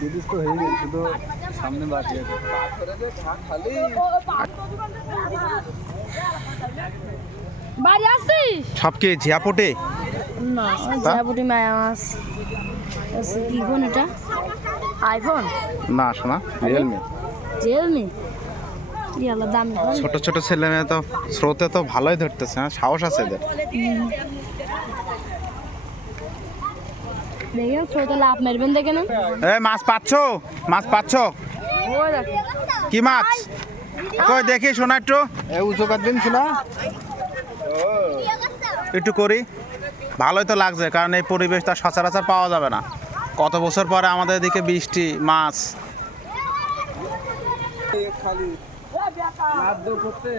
Bridge তো হয়ে গেছে, শুধু সামনে বাকি আছে। বাড়ি আসছিস? সব কি ঝিয়াপটে? না, ঝিয়াপটি মায়া মাছ। কি ফোন এটা? আইফোন না শোনা, রিয়েলমি। রিয়েলমি ইয়ালা দাম ছোট ছোট ছেলে মেয়ে তো স্রোতে তো ভালোই ধরতেছে, হ্যাঁ সাহস আছে এদের। দেখেন ছোটো লাভ মারবেন দেখেন। এই মাছ পাচ্ছো? মাছ পাচ্ছো? ওই দেখেন কি মাছ? কই দেখি শোনা একটু। এই উঁচু কাটবেন শোনা, একটু করি। ভালোই তো লাগছে, কারণ এই পরিবেশটা সচরাচর পাওয়া যাবে না। কত বছর পরে আমাদের এদিকে বৃষ্টি, মাছ। খালি লাভ করতে